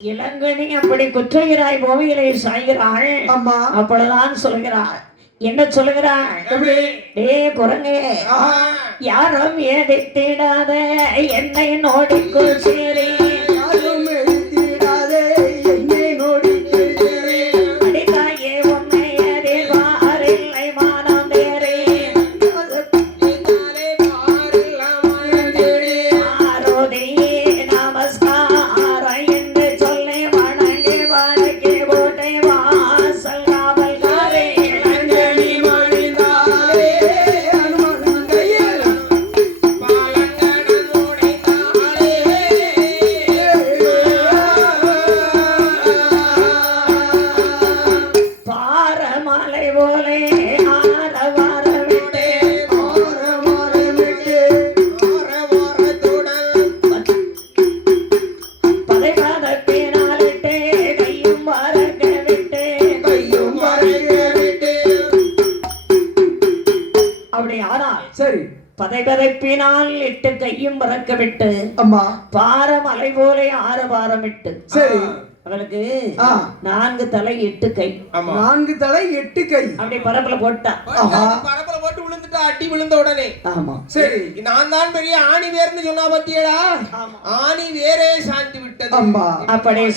இளங்கனி அப்படி குற்றையராய் பூமியிலே சாய்கிறாள். ஆமா அப்பொழுதுதான் சொல்கிறாள். என்ன சொல்கிறாள்? டே குரங்கே. யாரும் ஏதித்திடாத என்னை நோடிக்குள் சேரி அப்படி ஆனால் சரி. பதை பதைப்பினால் இட்டு கையும் மறக்க விட்டு அம்மா பாரமலை போலே ஆரவாரமிட்டு சரி. அவனுக்கு. நான்கு தலை எட்டு கை. நான்கு தலை எட்டு கை. அப்படி பரப்புல போட்டா. பரப்பல போட்டு விழுந்துட்டா அடி விழுந்த உடனே. ஆமா. சரி. நான் தான் பெரிய ஆணி வேர்னு சொன்னா பத்தியடா. ஆமா. ஆணி வேரே சாய்ந்து விட்டது. அம்மா. அப்படி